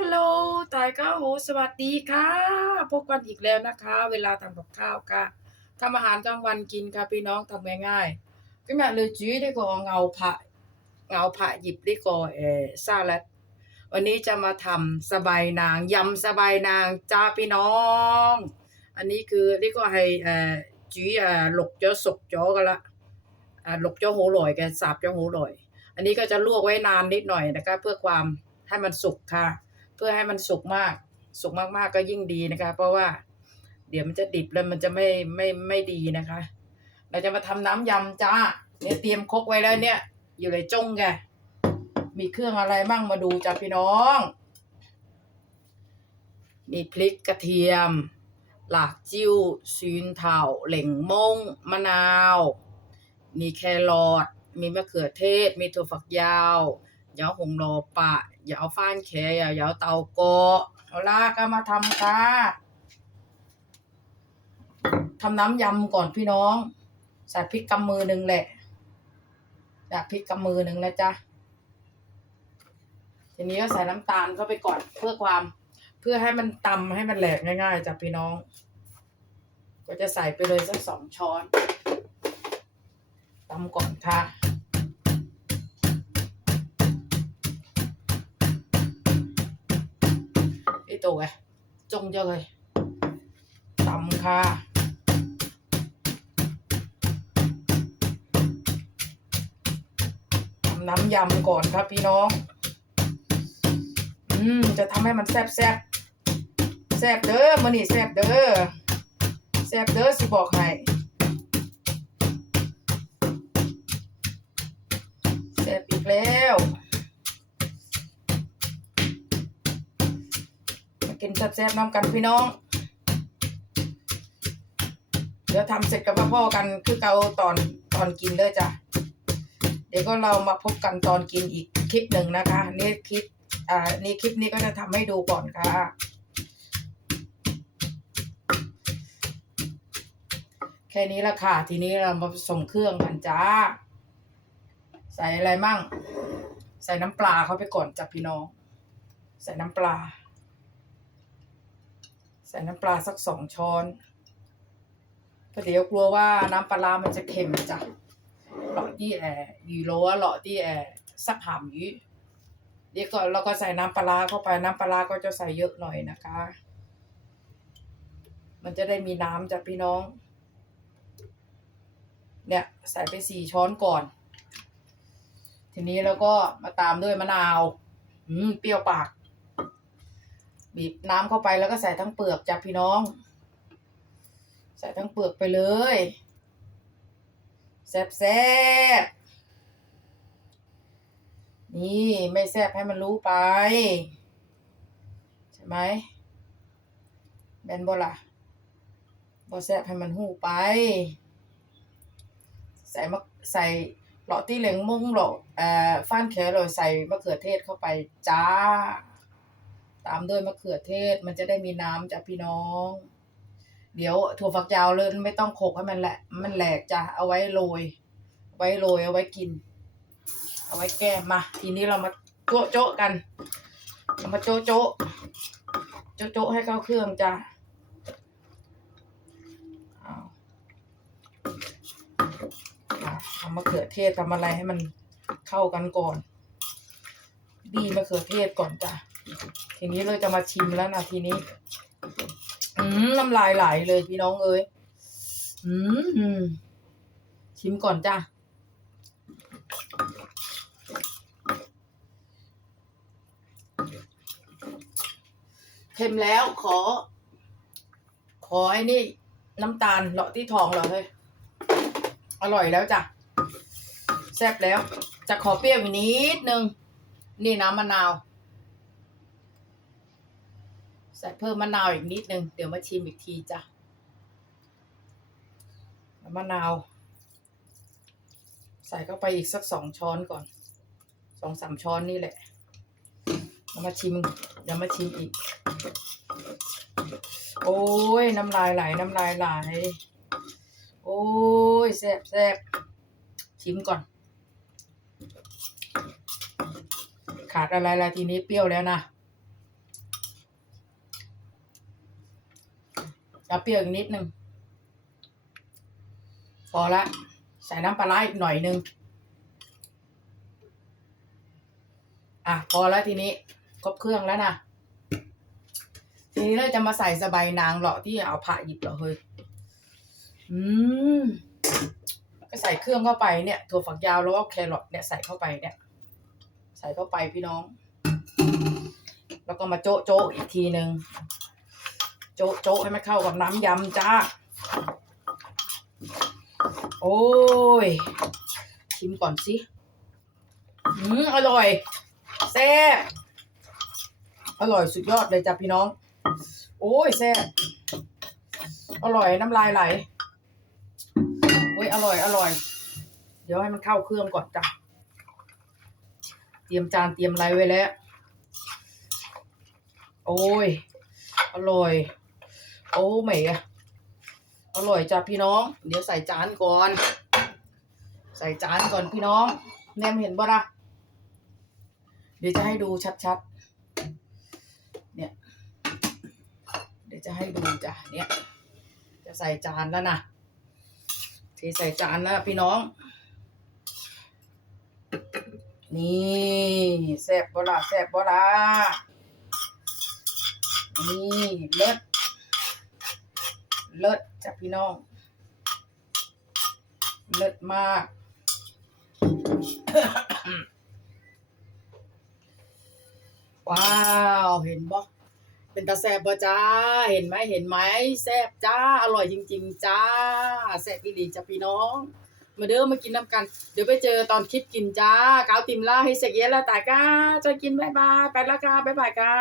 ฮัลโหลตายก็โห สวัสดีค่ะ พบกันอีกแล้วนะคะ เวลาทำกับข้าวค่ะทำอาหารกลางวันกินค่ะพี่น้องทำง่ายๆก็แม่เลยจี้ได้ก็เงาผะเงาผะหยิบได้ก็เออซาลัดวันนี้จะมาทำสบายนางยำสบายนางจ้าพี่น้อง อันนี้คือได้ก็ให้เออจี้เออหลกเจ้าสกเจ้ากันละเออาหลกเจ้าหูลอยแกสาบเจ้าหูลอย อันนี้ก็จะลวกไว้นานนิดหน่อยนะคะเพื่อความให้มันสุกค่ะ เพื่อให้มันสุกมาก สุกมากๆก็ยิ่งดีนะคะ เพราะว่า เดี๋ยวมันจะดิบแล้วมันจะไม่ไม่ไม่ดีนะคะ เราจะมาทำน้ำยำจ้าเนี่ยเตรียมครกไว้แล้วเนี่ย อยู่ในจงแกมีเครื่องอะไรมั่งมาดูจ้าพี่น้อง มีพริกกระเทียม หลากจิ้วซีนเถาเหล่งมงมะนาว มีแครอทมีมะเขือเทศ มีถั่วฝักยาว เหยาหงโนปะเหยาฟ้านแขเหยาเหยาเตาโกเอาล่ะก็มาทำค่ะทำน้ำยำก่อนพี่น้อง ใส่พริกกำมือหนึ่งแหละใส่พริกกำมือหนึ่งนะจ๊ะ ทีนี้ก็ใส่น้ำตาลเข้าไปก่อนเพื่อความ เพื่อให้มันตำให้มันแหลกง่ายๆจ้ะพี่น้อง ก็จะใส่ไปเลยสักสองช้อนตำก่อนค่ะ ตัวไงจงเจเลยตำค่ะทำน้ำยำก่อนครับพี่น้อง อืม จะทำให้มันแซ่บแซ่บแซ่บเด้อมันนี่แซ่บเด้อแซ่บเด้อสิบอกให้แซ่บอีกแล้ว กินแซ่บๆน้ำกันพี่น้อง เดี๋ยวทำเสร็จกับพ่อกันคือเกาตอนตอนกินเลยจ้ะ เดี๋ยวก็เรามาพบกันตอนกินอีกคลิปหนึ่งนะคะนี่คลิปอ่านี่คลิปนี้ก็จะทำให้ดูก่อนค่ะแค่นี้ละค่ะ ทีนี้เรามาผสมเครื่องกันจ้า ใส่อะไรมั่ง ใส่น้ำปลาเข้าไปก่อนจ้ะพี่น้อง ใส่น้ำปลา ใส่น้ำปลาสักสองช้อนเพราะเดี๋ยวกลัวว่าน้ำปลามันจะเค็มจ้ะหล่อที่แอร์ยูโลอะหล่อที่แอร์สักหามยี่เดี๋ยวก็เราก็ใส่น้ำปลาเข้าไปน้ำปลาร้าก็จะใส่เยอะหน่อยนะคะ มันจะได้มีน้ำจากพี่น้อง เนี่ยใส่ไปสี่ช้อนก่อน ทีนี้แล้วก็มาตามด้วยมะนาว อืมเปรี้ยวปาก บีบน้ำเข้าไปแล้วก็ใส่ทั้งเปลือกจากพี่น้อง ใส่ทั้งเปลือกไปเลยแซ่บแซ่บนี่ไม่แซ่บให้มันรู้ไป ใช่ไหมแบนบ่ล่ะบ่แซ่บให้มันหูไป ใส่มะใส่เหลาะที่เหลงมุ้งหลาะเอ่อฟ้านแขเราใส่มะเขือเทศเข้าไปจ้า ตามด้วยมะเขือเทศมันจะได้มีน้ำจ้ะพี่น้อง เดี๋ยวถั่วฝักยาวเลยไม่ต้องโขกให้มันแหละ มันแหลกจ้ะเอาไว้โรยไว้โรยเอาไว้กิน เอาไว้แก้มาทีนี้เรามาโจ๊ะโจ๊ะกันเรามาโจ๊ะโจ๊ะโจ๊ะโจ๊ะให้เข้าเครื่องจ้ะเอาอะทำมะเขือเทศทำอะไรให้มันเข้ากันก่อนบีมะเขือเทศก่อนจ้ะ ทีนี้เราจะมาชิมแล้วนะทีนี้ อืมน้ำลายไหลเลยพี่น้องเอ้ยอืมชิมก่อนจ้ะเค็มแล้วขอ ขอไอ้นี่ น้ำตาลเลาะที่ทองเหรอเฮ้ยอร่อยแล้วจ้ะแซ่บแล้ว จะขอเปรี้ยวอีกนิดนึง นี่น้ำมะนาว ใส่เพิ่มมะนาวอีกนิดนึง เดี๋ยวมาชิมอีกทีจ้ะมะนาว ใส่เข้าไปอีกสักสองช้อนก่อนสองสามช้อนนี่แหละเดี๋ยวมาชิมเดี๋ยวมาชิมอีก โอ้ยน้ำลายไหลน้ำลายไหลโอ้ยแซ่บแซ่บชิมก่อน ขาดอะไรละทีนี้เปรี้ยวแล้วนะ เอาเปรี้ยวอีกนิดนึงพอละใส่น้ำปลาร้าอีกหน่อยนึงอะพอแล้วทีนี้ครบเครื่องแล้วนะทีนี้เราจะมาใส่สบายนางเหรอที่เอาผ่าหยิบเหรอเฮ้ยอืมก็ใส่เครื่องเข้าไปเนี่ยถั่วฝักยาวแล้วก็แครอทเนี่ยใส่เข้าไปเนี่ย ใส่เข้าไปพี่น้อง แล้วก็มาโจ๊ะโจ๊ะอีกทีหนึ่ง โจ๊ะโจ๊ะให้มันเข้ากับน้ำยำจ้า โอ้ย ชิมก่อนสิอืมอร่อยแซ่บอร่อยสุดยอดเลยจ้ะพี่น้อง โอ้ยแซ่บอร่อยน้ำลายไหลโอ้ยอร่อยอร่อย เดี๋ยวให้มันเข้าเครื่องก่อนจ้ะเตรียมจานเตรียมอะไรไว้แล้ว โอ้ย อร่อย โอ้เหมยอร่อยจ้ะพี่น้อง เดี๋ยวใส่จานก่อน ใส่จานก่อนพี่น้อง แนมเห็นบ่ล่ะเดี๋ยวจะให้ดูชัดๆ เนี่ย เดี๋ยวจะให้ดูจ้ะเนี่ย จะใส่จานแล้วนะเทใส่จานแล้วพี่น้อง นี่แซ่บบ่ล่ะแซ่บบ่ล่ะนี่เลิศ เลิศจ้ะพี่น้อง เลิศมาก ว้าว เห็นบ่เป็นตาแซ่บบ่จ้า เห็นไหมเห็นไหมแซ่บจ้า อร่อยจริง ๆ จ้าแซ่บอีหลีจ้ะพี่น้อง มาเด้อมากินน้ำกัน เดี๋ยวไปเจอตอนคลิปกินจ้ากาวติมล่าให้เสกเย็นแล้วตายก้าจะกินบายบายไปแล้วก้าบายบายก้า